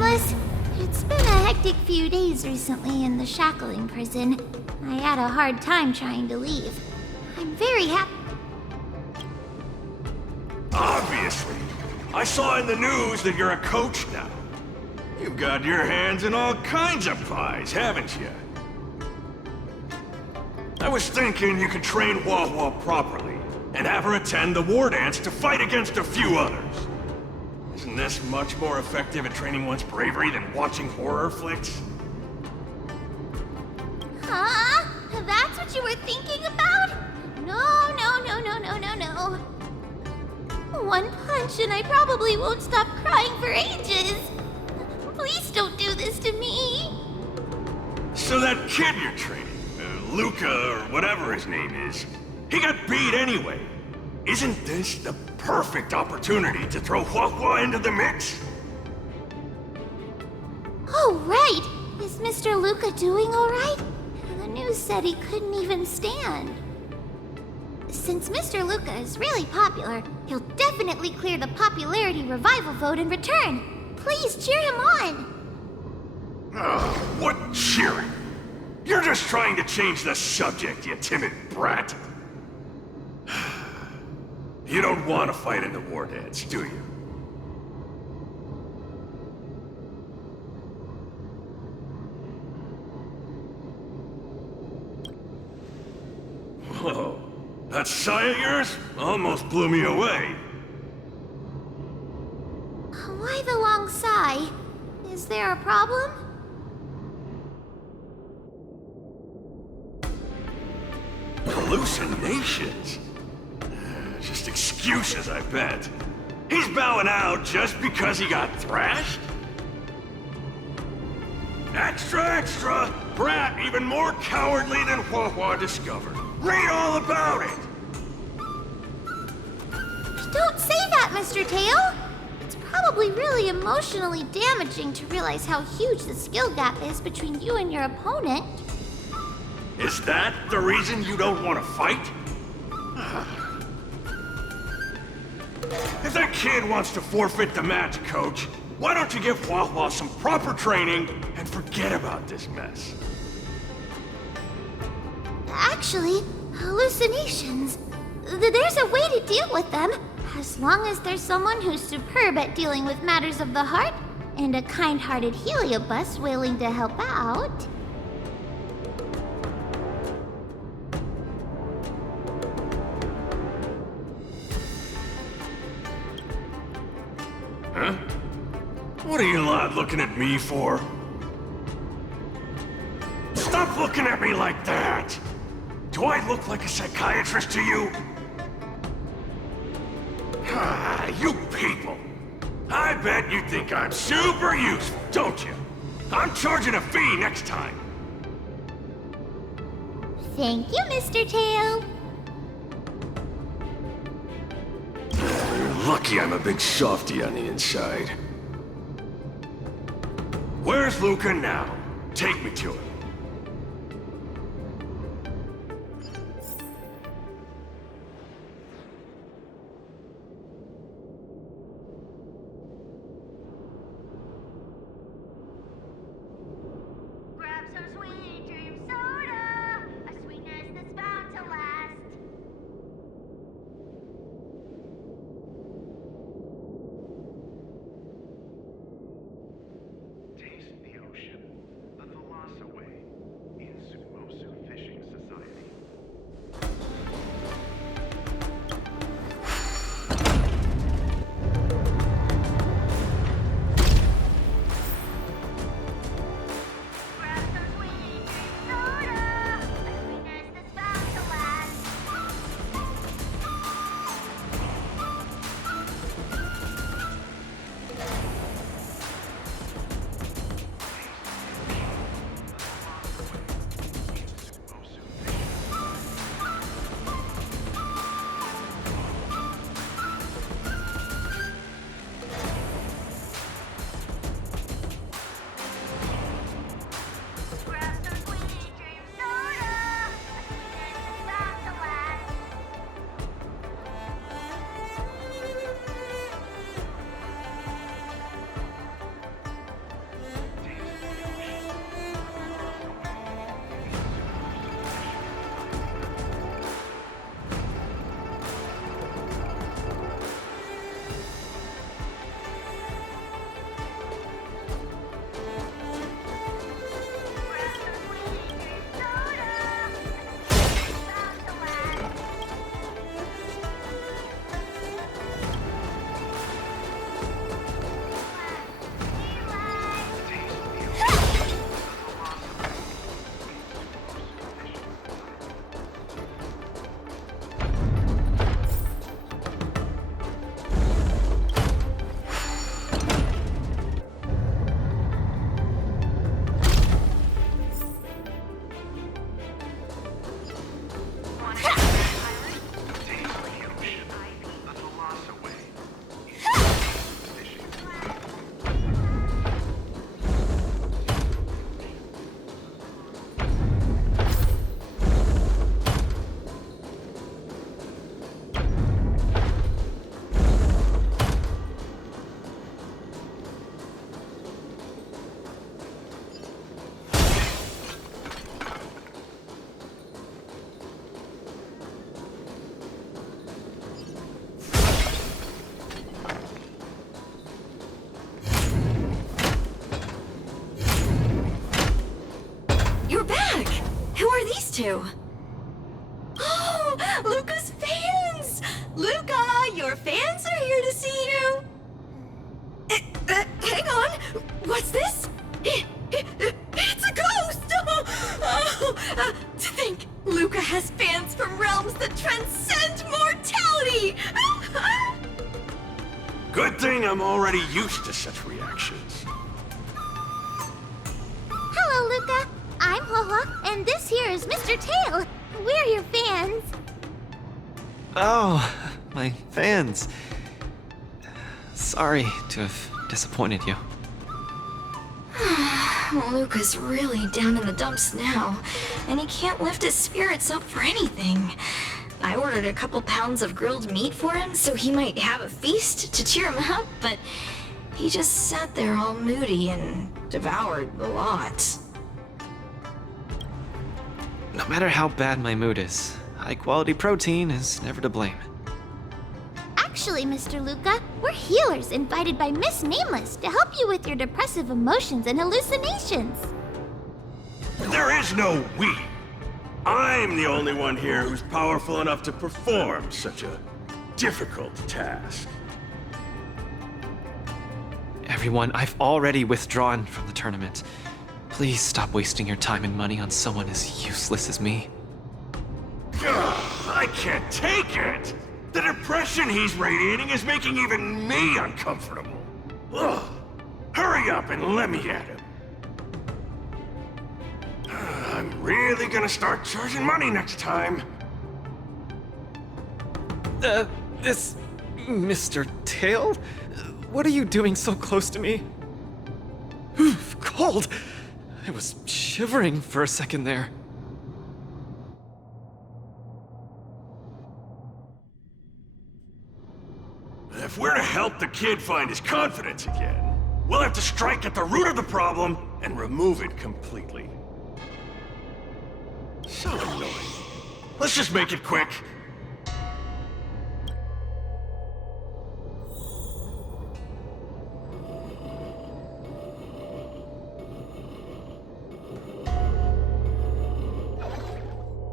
Shameless. It's been a hectic few days recently in the shackling prison. I had a hard time trying to leave. I'm very happy. Obviously. I saw in the news that you're a coach now. You've got your hands in all kinds of pies, haven't you? I was thinking you could train Wah-Wah properly, and have her attend the war dance to fight against a few others. Isn't this much more effective at training one's bravery than watching horror flicks? Huh? That's what you were thinking about? No, no, no, no, no, no, no. One punch and I probably won't stop crying for ages. Please don't do this to me. So that kid you're training, Luca or whatever his name is, he got beat anyway. Isn't this the perfect opportunity to throw Wah-Wah into the mix? Oh, right. Is Mr. Luca doing all right? The news said he couldn't even stand. Since Mr. Luca is really popular, he'll definitely clear the popularity revival vote in return. Please cheer him on. Oh, what cheering? You're just trying to change the subject, you timid brat. You don't want to fight in the war dance, do you? Whoa. That sigh of yours almost blew me away. Why the long sigh? Is there a problem? Hallucinations? Just excuses, I bet. He's bowing out just because he got thrashed? Extra, extra! Brat even more cowardly than Wah-Wah discovered. Read all about it! Don't say that, Mr. Tail! It's probably really emotionally damaging to realize how huge the skill gap is between you and your opponent. Is that the reason you don't want to fight? If that kid wants to forfeit the match, Coach, why don't you give Wah-Wah some proper training and forget about this mess? Actually, hallucinations. There's a way to deal with them, as long as there's someone who's superb at dealing with matters of the heart, and a kind-hearted Heliobus willing to help out. Huh? What are you lot looking at me for? Stop looking at me like that! Do I look like a psychiatrist to you? Ah, you people! I bet you think I'm super useful, don't you? I'm charging a fee next time. Thank you, Mr. Tail. You're lucky I'm a big softy on the inside. Where's Luca now? Take me to him. Grab some sweet dream soda, a sweetness that's bound to last. Taste the ocean, the thalassaways. to. Oh, Luca's fans! Luca, your fans are here to see you! Hang on, what's this? It's a ghost! To think, Luca has fans from realms that transcend mortality! Good thing I'm already used to such reactions. Hello, Luca. I'm Huohuo, and this here is Mr. Tail. We're your fans. Oh, my fans. Sorry to have disappointed you. Luca's really down in the dumps now, and he can't lift his spirits up for anything. I ordered a couple pounds of grilled meat for him so he might have a feast to cheer him up, but he just sat there all moody and devoured the lot. No matter how bad my mood is, high-quality protein is never to blame. Actually, Mr. Luca, we're healers invited by Miss Nameless to help you with your depressive emotions and hallucinations. There is no we. I'm the only one here who's powerful enough to perform such a difficult task. Everyone, I've already withdrawn from the tournament. Please stop wasting your time and money on someone as useless as me. Ugh, I can't take it! The depression he's radiating is making even me uncomfortable. Ugh. Hurry up and let me at him. I'm really gonna start charging money next time. This... Mr. Tail? What are you doing so close to me? Oof, cold! I was shivering for a second there. If we're to help the kid find his confidence again, we'll have to strike at the root of the problem and remove it completely. So annoying. Let's just make it quick.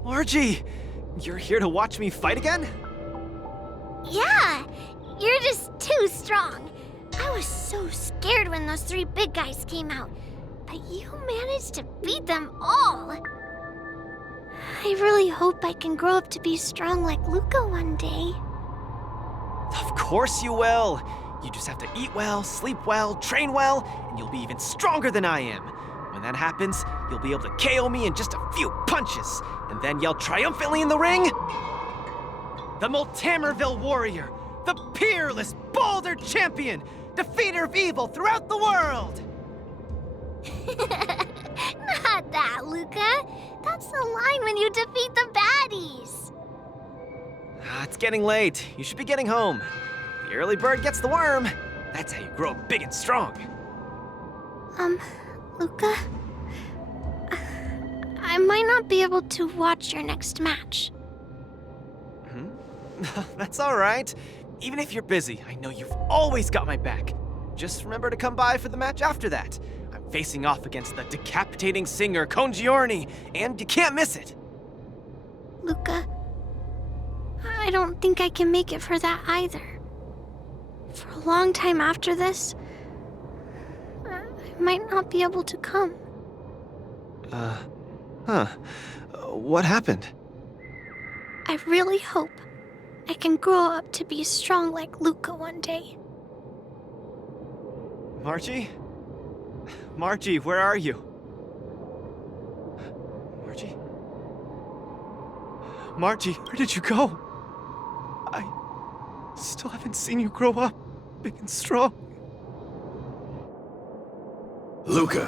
Margie! You're here to watch me fight again? Yeah, you're just too strong. I was so scared when those three big guys came out, but you managed to beat them all. I really hope I can grow up to be strong like Luca one day. Of course you will! You just have to eat well, sleep well, train well, and you'll be even stronger than I am. When that happens, you'll be able to KO me in just a few punches, and then yell triumphantly in the ring, "The Multamerville Warrior, the peerless Boulder Champion, defeater of evil throughout the world!" Not that, Luca. That's the line when you defeat the baddies. It's getting late. You should be getting home. The early bird gets the worm. That's how you grow up big and strong. Luca? I might not be able to watch your next match. That's all right. Even if you're busy, I know you've always got my back. Just remember to come by for the match after that. I'm facing off against the decapitating singer Congiorni, and you can't miss it. Luca, I don't think I can make it for that either. For a long time after this, I might not be able to come. What happened? I really hope I can grow up to be strong like Luca one day. Margie? Margie, where are you? Margie? Margie, where did you go? I still haven't seen you grow up big and strong. Luca,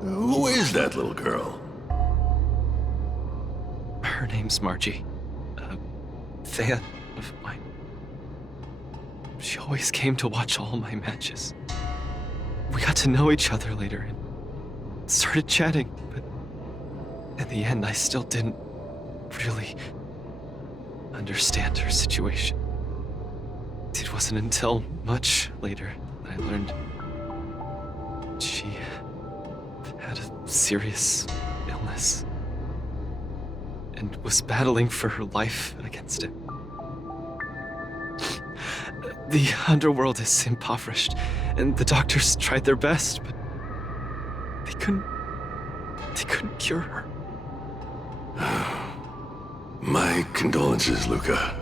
who is that little girl? Her name's Margie. A fan of mine. She always came to watch all my matches. We got to know each other later and started chatting, but in the end, I still didn't really understand her situation. It wasn't until much later that I learned she had a serious illness. and was battling for her life against it. The underworld is impoverished, and the doctors tried their best, but they couldn't cure her. My condolences, Luca.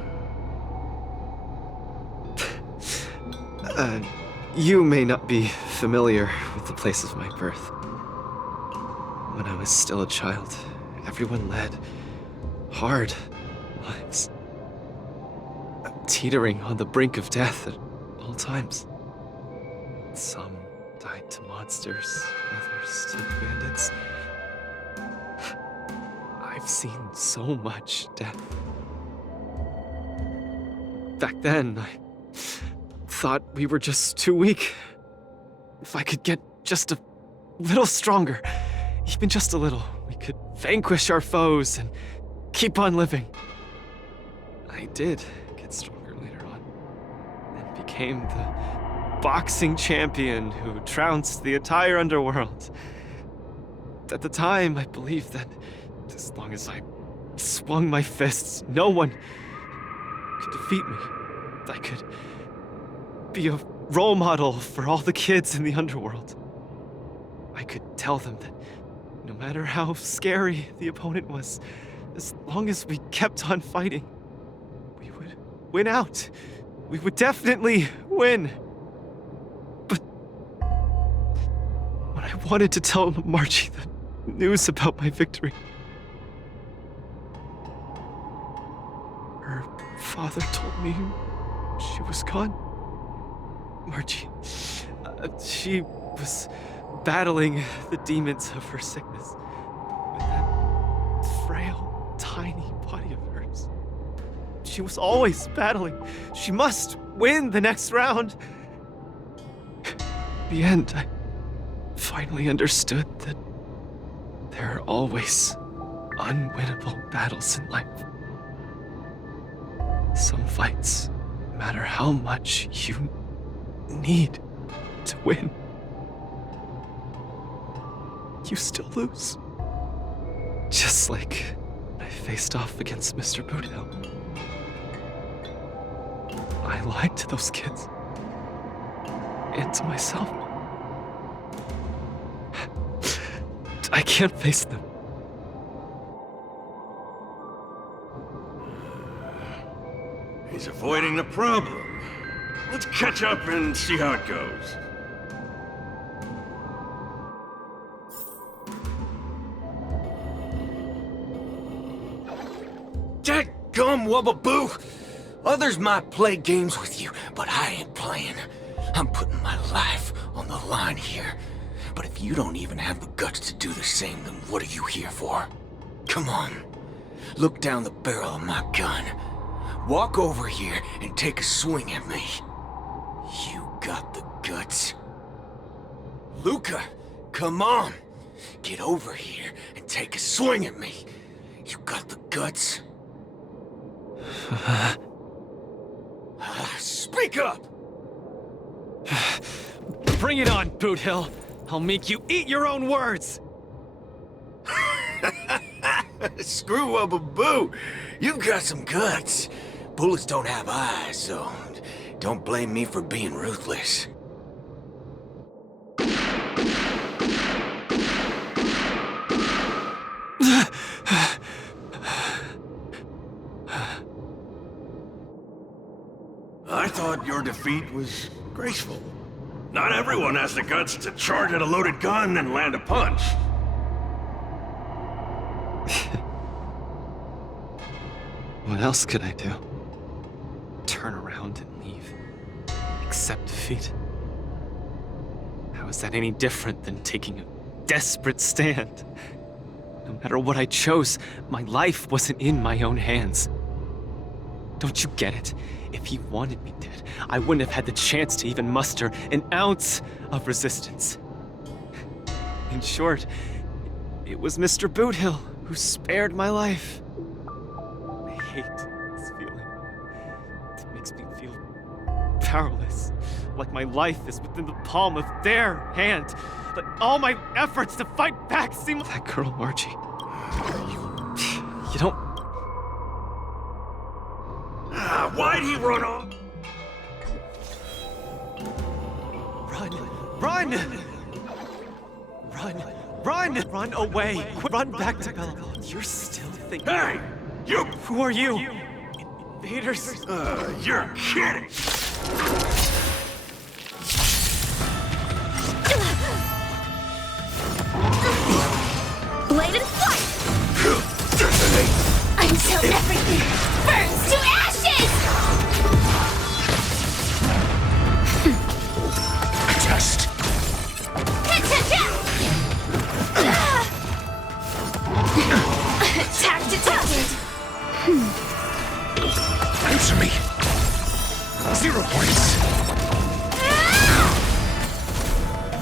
You may not be familiar with the place of my birth. When I was still a child, everyone led hard lives, teetering on the brink of death at all times. Some died to monsters, others to bandits. I've seen so much death. Back then, I thought we were just too weak. If I could get just a little stronger, even just a little, we could vanquish our foes and keep on living. I did get stronger later on, and became the boxing champion who trounced the entire underworld. At the time, I believed that as long as I swung my fists, no one could defeat me. I could be a role model for all the kids in the underworld. I could tell them that no matter how scary the opponent was, as long as we kept on fighting, we would win out. We would definitely win. But when I wanted to tell Margie the news about my victory, her father told me she was gone. Margie, she was battling the demons of her sickness with that frail, tiny body of hers. She was always battling. She must win the next round. In the end, I finally understood that there are always unwinnable battles in life. Some fights, no matter how much you need to win, you still lose. Just like when I faced off against Mr. Boothill. I lied to those kids. And to myself. I can't face them. He's avoiding the problem. Let's catch up and see how it goes. Dadgum Wubbaboo! Others might play games with you, but I ain't playing. I'm putting my life on the line here. But if you don't even have the guts to do the same, then what are you here for? Come on. Look down the barrel of my gun. Walk over here and take a swing at me. You got the guts? Luca, come on. Get over here and take a swing at me. You got the guts? Speak up! Bring it on, Boothill. I'll make you eat your own words. Screw up a boo. You've got some guts. Bullets don't have eyes, so don't blame me for being ruthless. I thought your defeat was graceful. Not everyone has the guts to charge at a loaded gun and land a punch. What else could I do? Turn around and leave? Accept defeat? How is that any different than taking a desperate stand? No matter what I chose, my life wasn't in my own hands. Don't you get it? If he wanted me dead, I wouldn't have had the chance to even muster an ounce of resistance. In short, it was Mr. Boothill who spared my life. I hate this feeling. It makes me feel powerless, like my life is within the palm of their hand. Like all my efforts to fight back seem like... That girl, Margie. You don't Why'd he run off? Run! Run! Run! Run away! Run back to Belleville. You're still thinking... Hey! You... Who are you? Invaders? You're kidding! Blade and flight! Until everything burns to ashes! Just Attack detected! answer me. 0 points.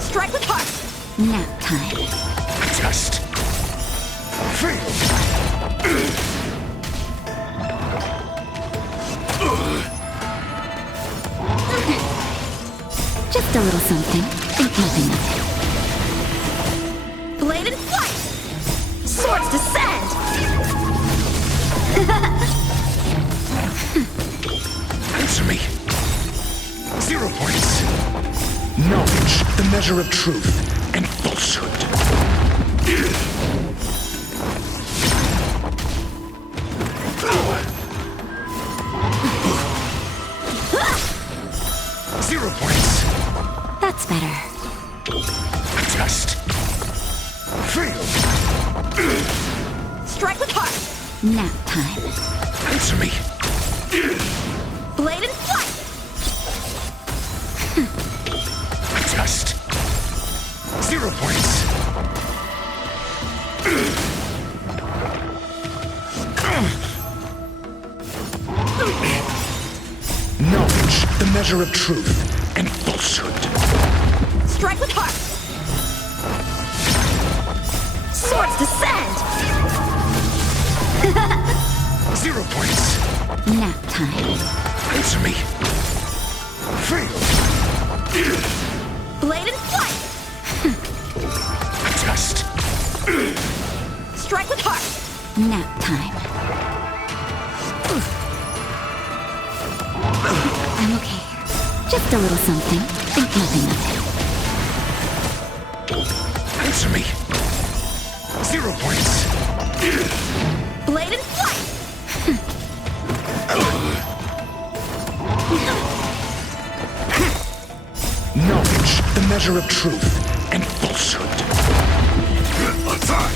Strike with heart! Nap time. Just fail. Just a little something. Think nothing of it. Blade and flight! Swords descend! Answer me. 0 points. Knowledge, the measure of truth and falsehood. 0 points. That's better. Just fail. Strike with heart! Nap time. Answer me. Blade and flight! Just 0 points. Knowledge, the measure of truth and falsehood. Strike with heart! Swords descend! 0 points. Nap time. Answer me. Fail. Blade and flight! Just Strike with heart! Nap time. I'm okay. Just a little something. Think nothing of it. answer me. 0 points. Blade and flight! Knowledge, the measure of truth and falsehood. Attack!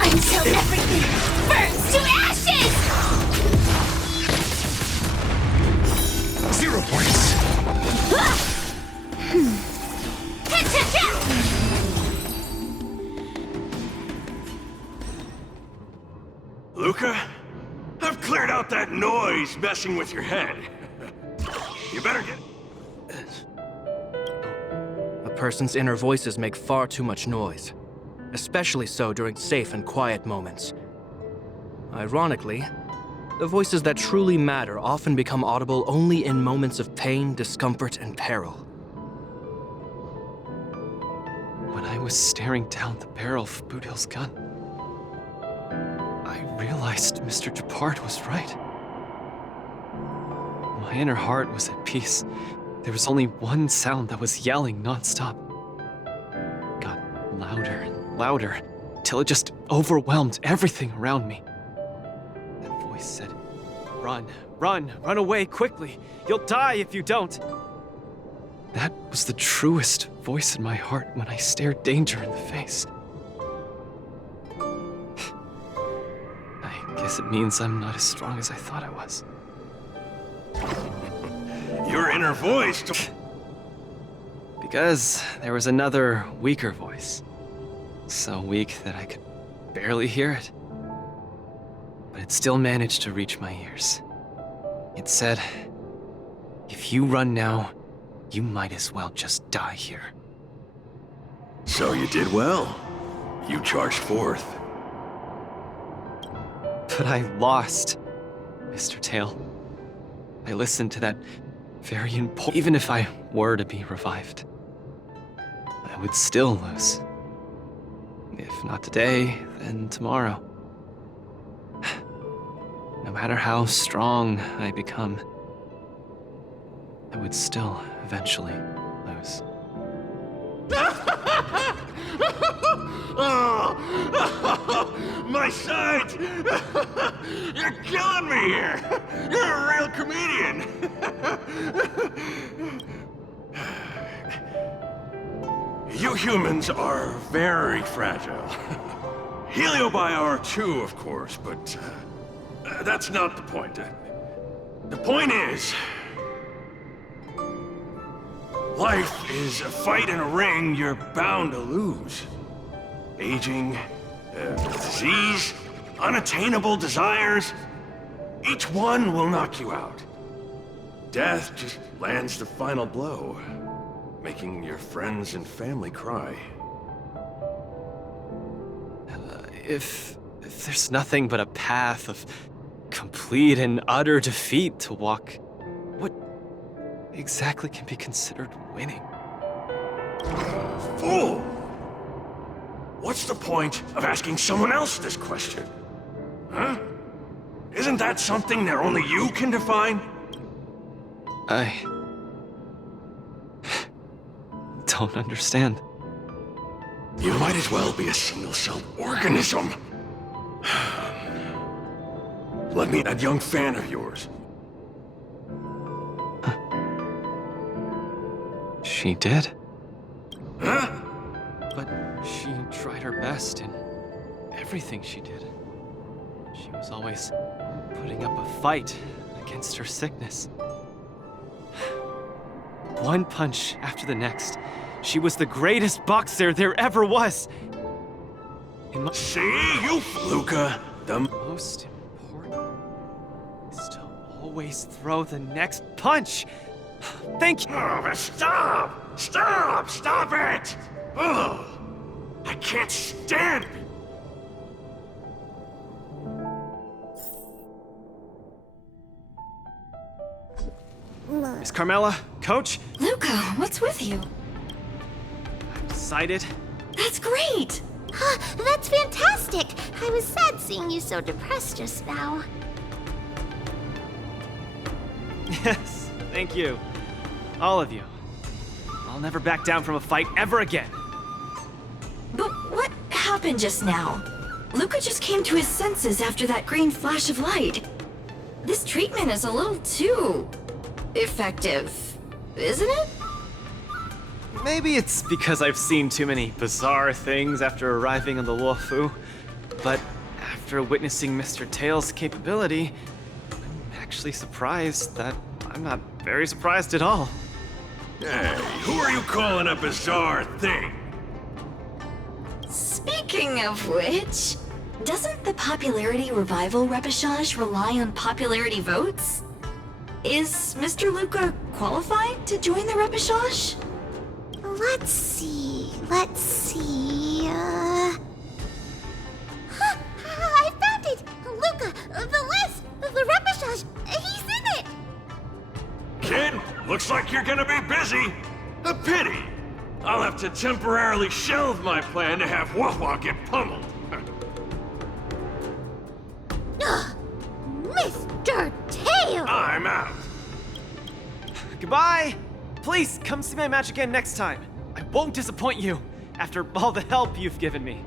Until everything burns to ashes! 0 points. Luca? I've cleared out that noise messing with your head. You better get... A person's inner voices make far too much noise, especially so during safe and quiet moments. Ironically, the voices that truly matter often become audible only in moments of pain, discomfort, and peril. When I was staring down the barrel of Boudil's gun, I realized Mr. Gepard was right. My inner heart was at peace. There was only one sound that was yelling nonstop. It got louder and louder, till it just overwhelmed everything around me. That voice said, "Run, run, run away quickly. You'll die if you don't." That was the truest voice in my heart when I stared danger in the face. I guess it means I'm not as strong as I thought I was. Your inner voice to... Because there was another weaker voice. So weak that I could barely hear it. But it still managed to reach my ears. It said, "If you run now, you might as well just die here." So you did well. You charged forth. But I lost, Mr. Tail. I listened to that very important... Even if I were to be revived, I would still lose. If not today, then tomorrow. No matter how strong I become, I would still eventually lose. Oh, my sight! You're killing me here! You're a real comedian! You humans are very fragile. Heliobi too, of course, but that's not the point. The point is, life is a fight in a ring you're bound to lose. Aging, disease, unattainable desires, each one will knock you out. Death just lands the final blow, making your friends and family cry. If there's nothing but a path of complete and utter defeat to walk, what exactly can be considered winning? Fool! What's the point of asking someone else this question? Huh? Isn't that something that only you can define? I don't understand. You might as well be a single-celled organism. Let me that young fan of yours. She did. Huh? But she tried her best in everything she did. She was always putting up a fight against her sickness. One punch after the next. She was the greatest boxer there ever was. See, you, Luca, the Most important is to always throw the next punch. Thank you. Oh, but stop! Stop! Stop it! Ugh! I can't stand it. Miss Carmela, Coach, Luca, what's with you? I've decided. That's great! That's fantastic! I was sad seeing you so depressed just now. Yes, thank you. All of you. I'll never back down from a fight ever again. But what happened just now? Luca just came to his senses after that green flash of light. This treatment is a little too effective, isn't it? Maybe it's because I've seen too many bizarre things after arriving on the Luofu, but after witnessing Mr. Tails' capability, I'm actually surprised that I'm not very surprised at all. Hey, who are you calling a bizarre thing? Speaking of which, doesn't the popularity revival repechage rely on popularity votes? Is Mr. Luca qualified to join the repechage? Let's see. I found it! Luca, the list, the repechage, he's in it! Kid, looks like you're gonna be busy. A pity. I'll have to temporarily shelve my plan to have Wawa get pummeled. Ugh, Mr. Tail! I'm out. Goodbye! Please come see my match again next time. I won't disappoint you after all the help you've given me.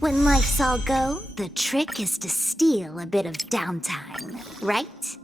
When life's all go, the trick is to steal a bit of downtime, right?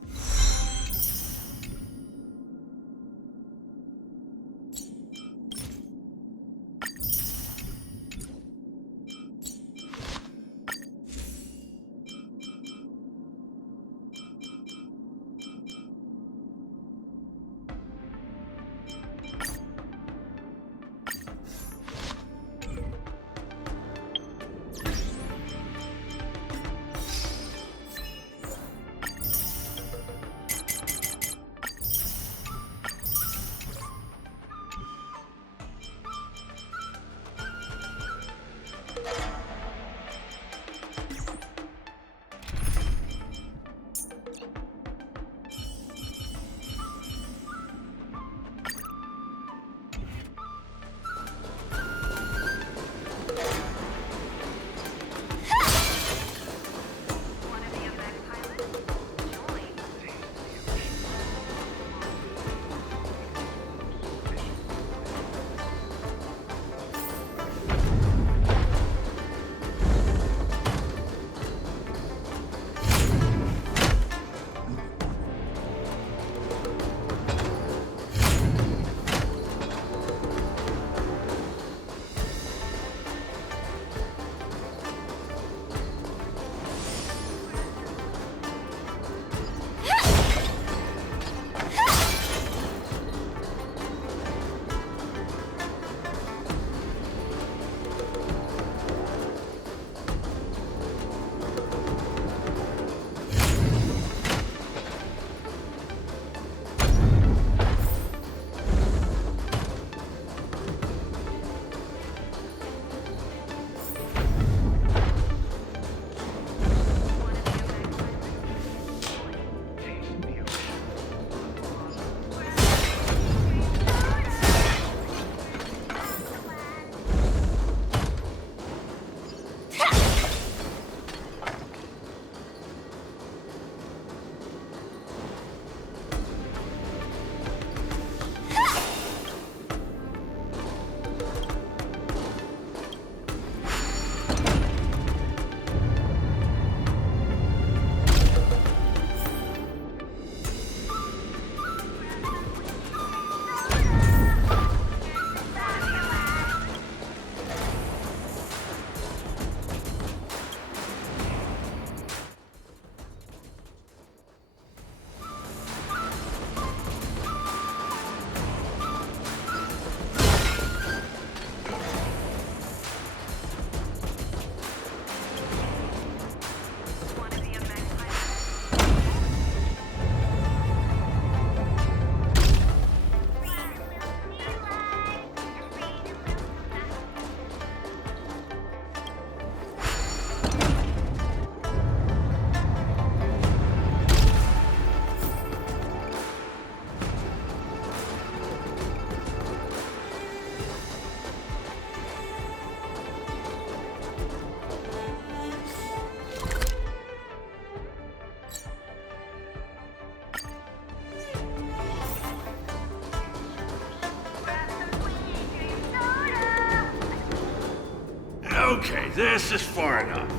Okay, this is far enough.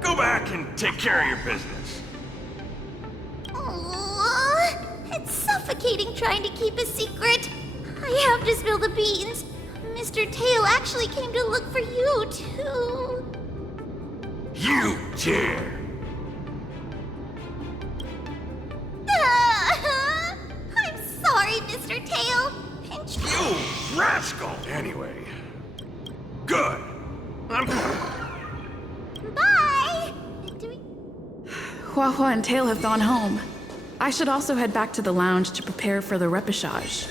Go back and take care of your business. Oh, it's suffocating trying to keep a secret. I have to spill the beans. Mr. Tail actually came to look for you, too. You dare! I'm sorry, Mr. Tail. You rascal! Anyway, good. I'm... Bye! Hua Hua and Tail have gone home. I should also head back to the lounge to prepare for the repechage.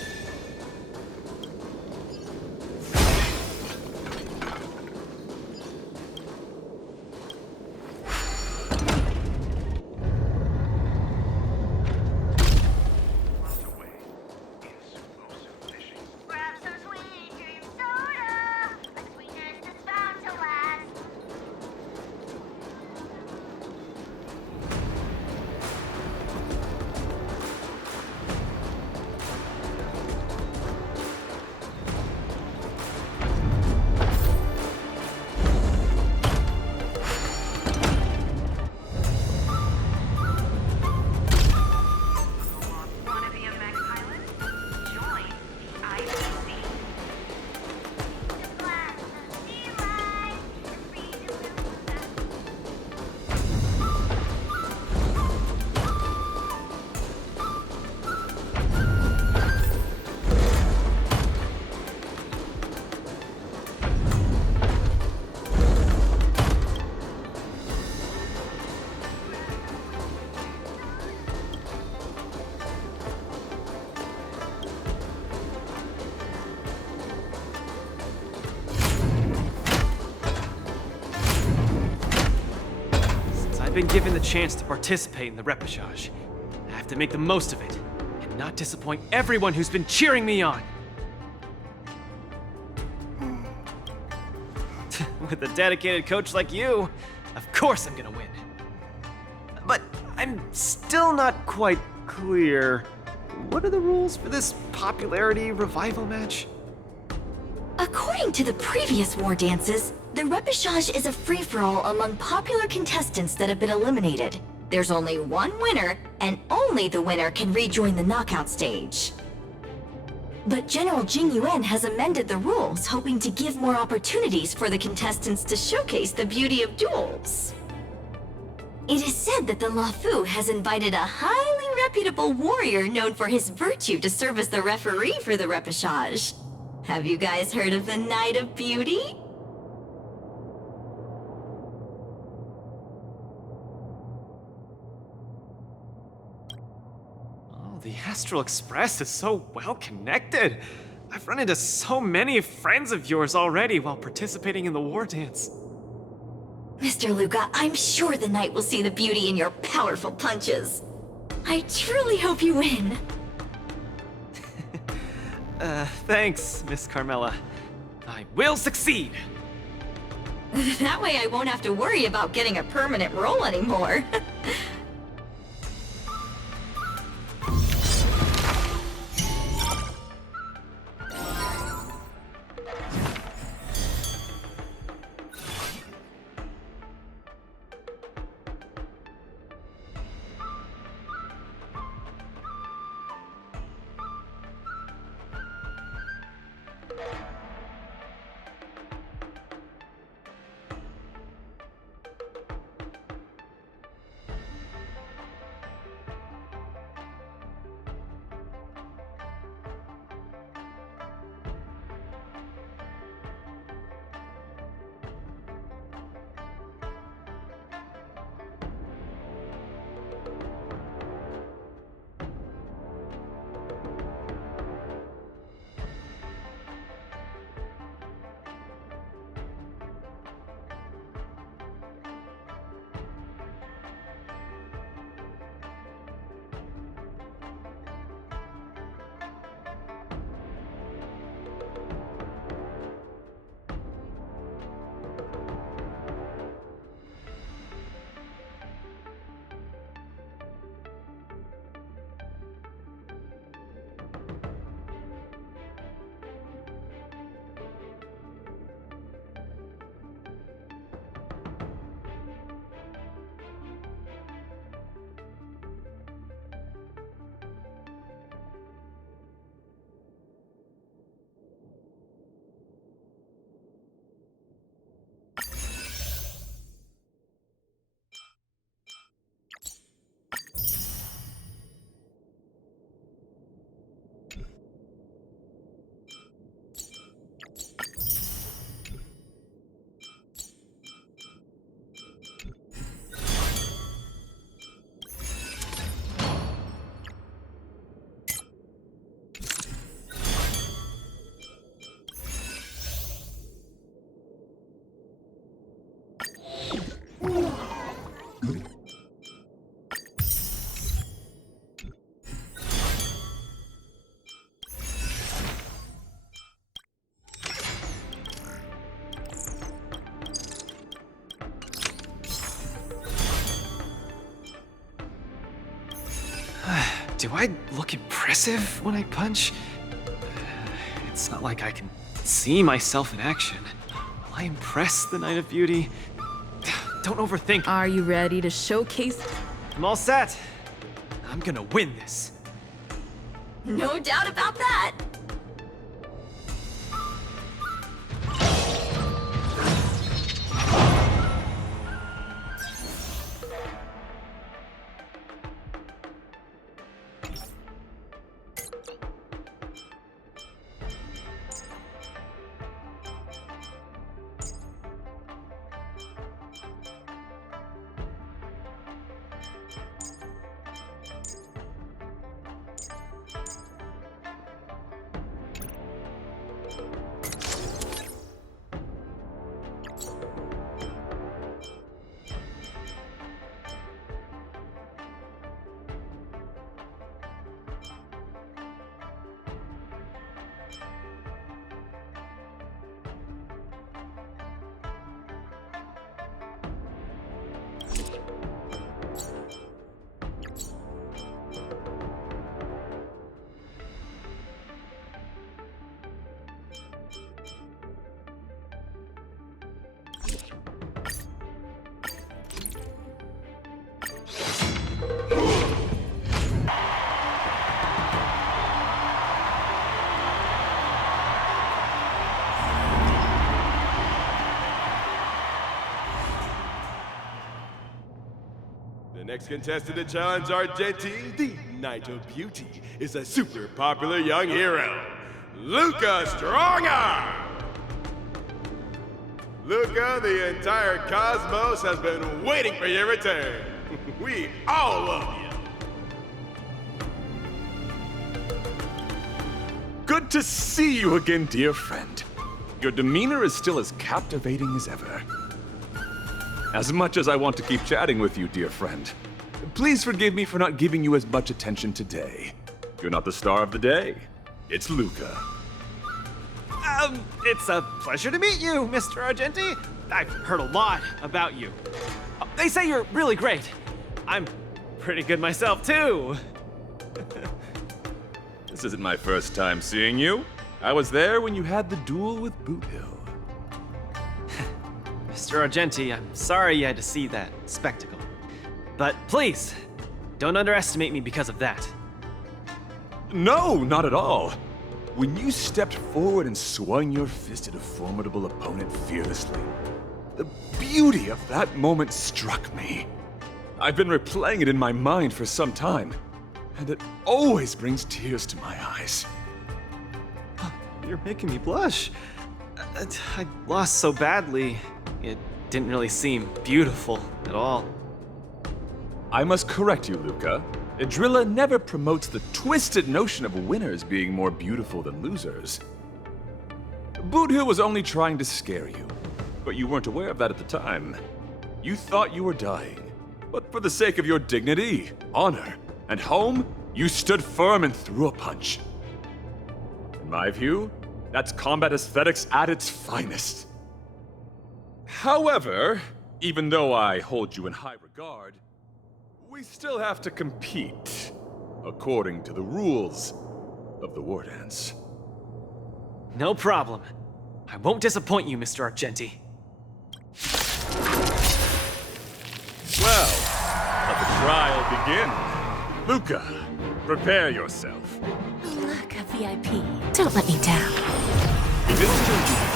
I've been given the chance to participate in the repechage. I have to make the most of it, and not disappoint everyone who's been cheering me on. With a dedicated coach like you, of course I'm gonna win. But I'm still not quite clear. What are the rules for this popularity revival match? According to the previous war dances, the repechage is a free-for-all among popular contestants that have been eliminated. There's only one winner, and only the winner can rejoin the knockout stage. But General Jing Yuan has amended the rules, hoping to give more opportunities for the contestants to showcase the beauty of duels. It is said that the Lafu has invited a highly reputable warrior known for his virtue to serve as the referee for the repechage. Have you guys heard of the Night of Beauty? Oh, the Astral Express is so well connected. I've run into so many friends of yours already while participating in the war dance. Mr. Luca, I'm sure the night will see the beauty in your powerful punches. I truly hope you win. Thanks, Miss Carmela. I will succeed! That way I won't have to worry about getting a permanent role anymore. Do I look impressive when I punch? It's not like I can see myself in action. Will I impress the Night of Beauty? Don't overthink. Are you ready to showcase? I'm all set. I'm gonna win this. No doubt about that. Next contestant to challenge Argenti, the Knight of Beauty, is a super popular young hero, Luca Strongarm! Luca, the entire cosmos has been waiting for your return. We all love you. Good to see you again, dear friend. Your demeanor is still as captivating as ever. As much as I want to keep chatting with you, dear friend, please forgive me for not giving you as much attention today. You're not the star of the day. It's Luca. It's a pleasure to meet you, Mr. Argenti. I've heard a lot about you. They say you're really great. I'm pretty good myself, too. This isn't my first time seeing you. I was there when you had the duel with Boot Hill. Mr. Argenti, I'm sorry you had to see that spectacle. But please, don't underestimate me because of that. No, not at all. When you stepped forward and swung your fist at a formidable opponent fearlessly, the beauty of that moment struck me. I've been replaying it in my mind for some time, and it always brings tears to my eyes. You're making me blush. I lost so badly, it didn't really seem beautiful at all. I must correct you, Luca. Idrilla never promotes the twisted notion of winners being more beautiful than losers. Boot Hill was only trying to scare you, but you weren't aware of that at the time. You thought you were dying, but for the sake of your dignity, honor, and home, you stood firm and threw a punch. In my view, that's combat aesthetics at its finest. However, even though I hold you in high regard, we still have to compete, according to the rules of the War Dance. No problem. I won't disappoint you, Mr. Argenti. Well, let the trial begin. Luca, prepare yourself. Luca VIP. Don't let me down. Mr. Luca,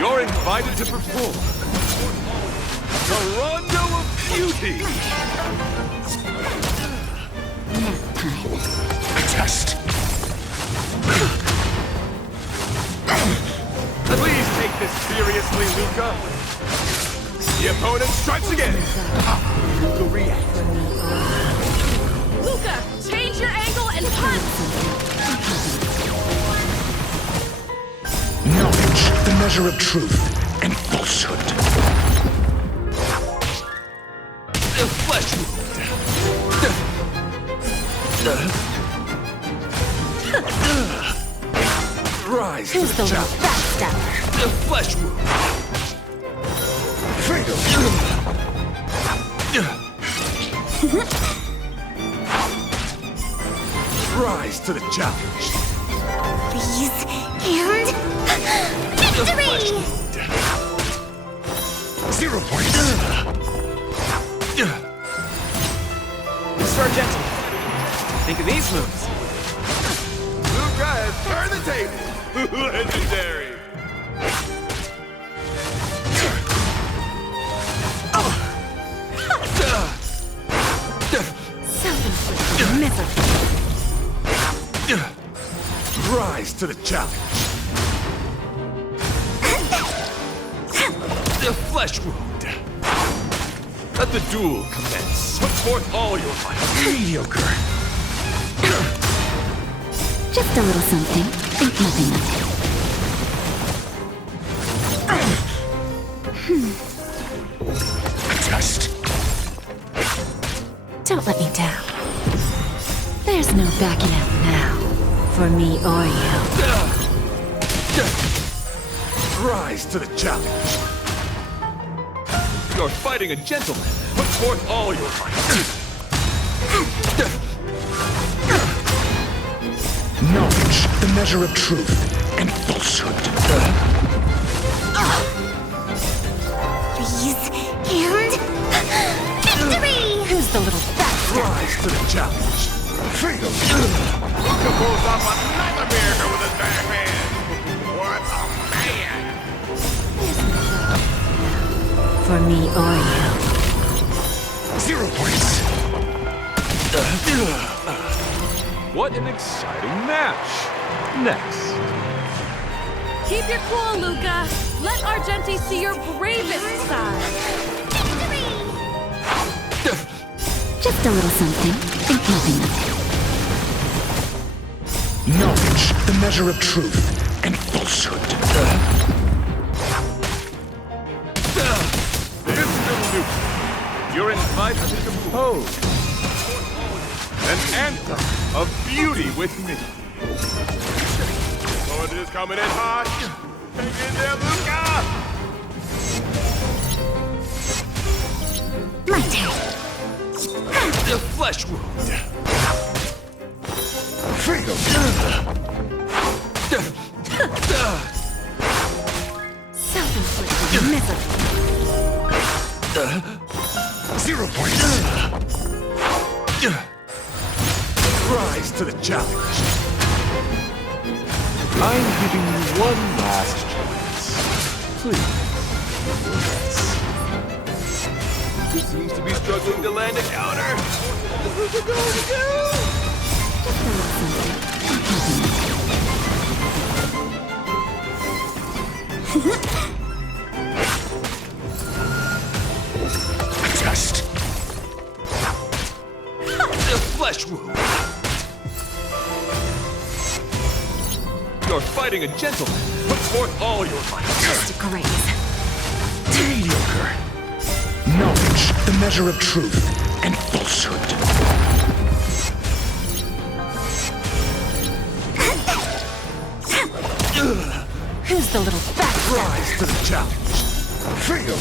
you're invited to perform the Rondo of Beauty. Nap time. Test. Please take this seriously, Luca. The opponent strikes again. Luca reacts. Luca, change your angle and punch! Knowledge, the measure of truth and falsehood. The flesh wound. Rise Who's to the the little challenge. backstabber? The flesh wound. Fatal. Rise to the challenge. Please, and victory! 0 points. Mr. Argenti, think of these moves. Luca has turned the table. Legendary. Self-inflicted misery. Rise to the challenge. The flesh wound. Let the duel commence. Put forth all your might. Mediocre. Just a little something. Think nothing of it. Test. Don't let me down. There's no backing out now. For me or you. Rise to the challenge. You're fighting a gentleman. Put forth all your might. Knowledge, the measure of truth and falsehood. Please, and victory! Who's the little bastard? Rise to the challenge. Fatal. Luca pulls off another miracle with his bare hand. What a man! For me or you. 0 points. What an exciting match! Next. Keep your cool, Luca. Let Argenti see your bravest side. Just a little something. Think nothing of it. Knowledge, the measure of truth and falsehood. Mr. Luke, you're invited to compose an anthem of beauty with me. Sword is coming in hot. Hang in there, Luca! My turn. The flesh wound. Freedom. Self-inflicted misery. 0 points. Rise to the challenge. I'm giving you one last chance. Please. He seems to be struggling to land a counter. What's it going to do? Test. The flesh wound. You're fighting a gentleman. Put forth all your might. Just a graze. Mediocre. Knowledge, the measure of truth and falsehood. Who's the little bastard? Rise to the challenge. Freedom.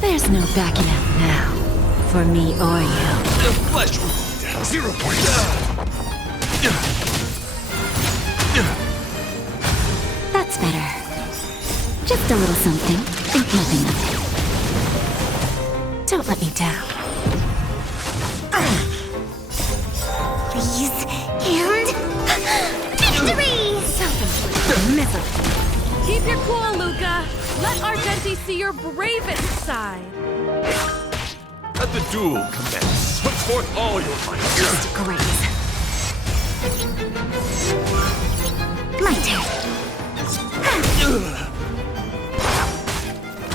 There's no backing out now. For me or you. The flesh wound. 0 points. That's better. Just a little something. Think nothing of it. Don't let me down. Please, and victory! Self-inflicted misery. Keep your cool, Luca. Let Argenti see your bravest side. Let the duel commence. Put forth all your might. Just a graze. My turn.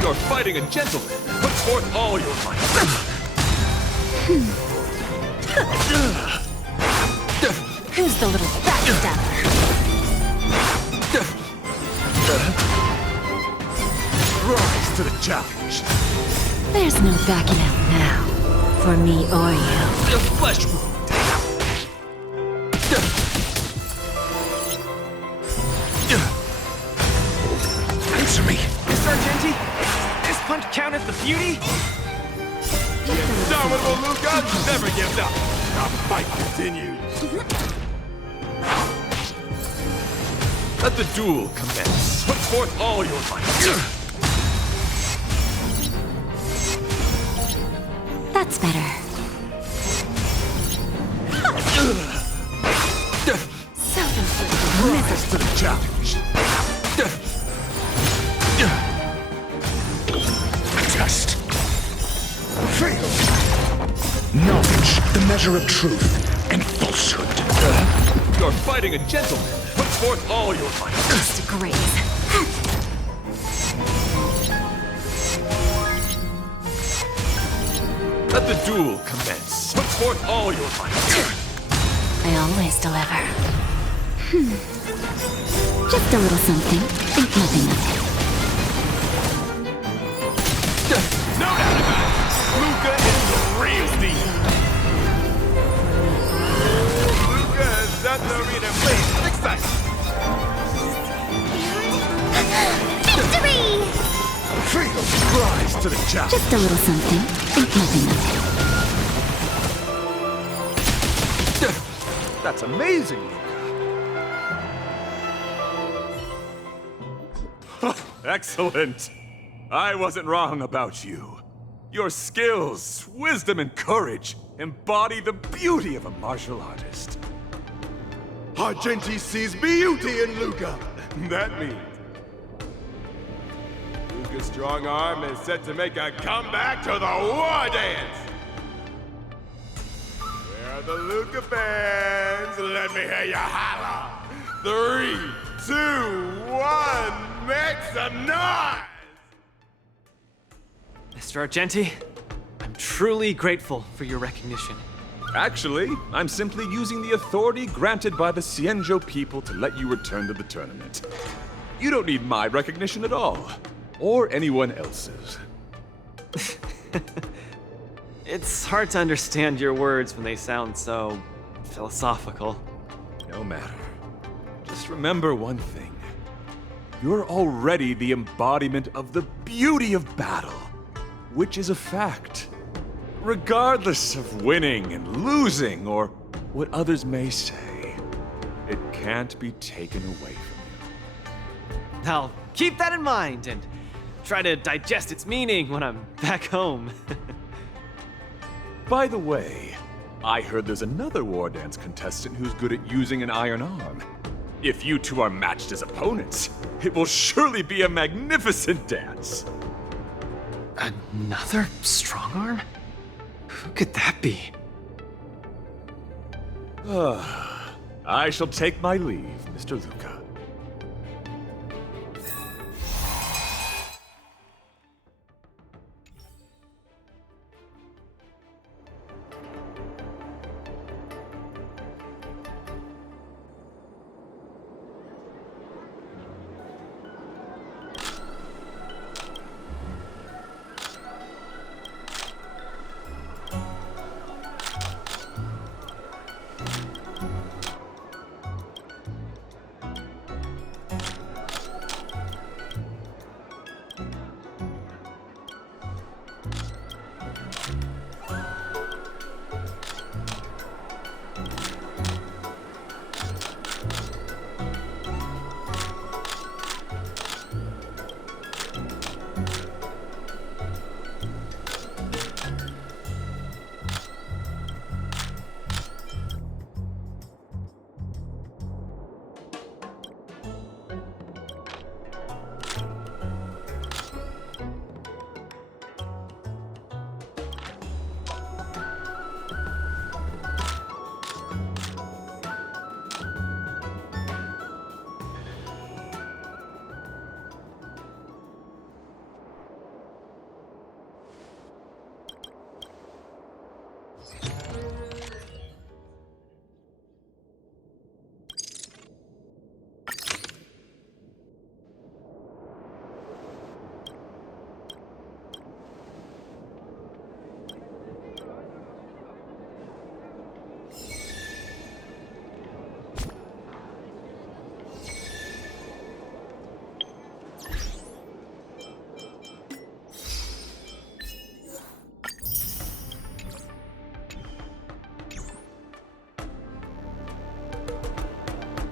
You're fighting a gentleman. Put forth all your might. Who's the little backstabber? Rise to the challenge. There's no backing out now. For me or you. The flesh wound. Answer me. Miss Argenti, this punch count as the beauty? Indomitable Luca never gives up. The fight continues. Let the duel commence. Put forth all your might. That's better. Self-inflicted Rise misery. to the challenge. Test. Freedom. Knowledge, the measure of truth and falsehood. You're fighting a gentleman. Put forth all your might. Just a graze. Let the duel commence. Put forth all your might. I always deliver. Just a little something. Think nothing of it. No doubt about it. Luca is the real deal. Luca has done the arena place. Exciting. Victory! Freedom. Rise to the challenge. Just a little something. Think nothing of it. That's amazing, Luca. Excellent. I wasn't wrong about you. Your skills, wisdom, and courage embody the beauty of a martial artist. Argenti sees beauty in Luca. That means Luca's strong arm is set to make a comeback to the war dance. Where Now the Luca fans, let me hear you holler. 3, 2, 1, make some noise! Mr. Argenti, I'm truly grateful for your recognition. Actually, I'm simply using the authority granted by the Cienjo people to let you return to the tournament. You don't need my recognition at all, or anyone else's. It's hard to understand your words when they sound so philosophical. No matter. Just remember one thing. You're already the embodiment of the beauty of battle, which is a fact. Regardless of winning and losing, or what others may say, it can't be taken away from you. I'll keep that in mind and try to digest its meaning when I'm back home. By the way, I heard there's another war dance contestant who's good at using an iron arm. If you two are matched as opponents, it will surely be a magnificent dance. Another strong arm? Who could that be? I shall take my leave, Mr. Luca.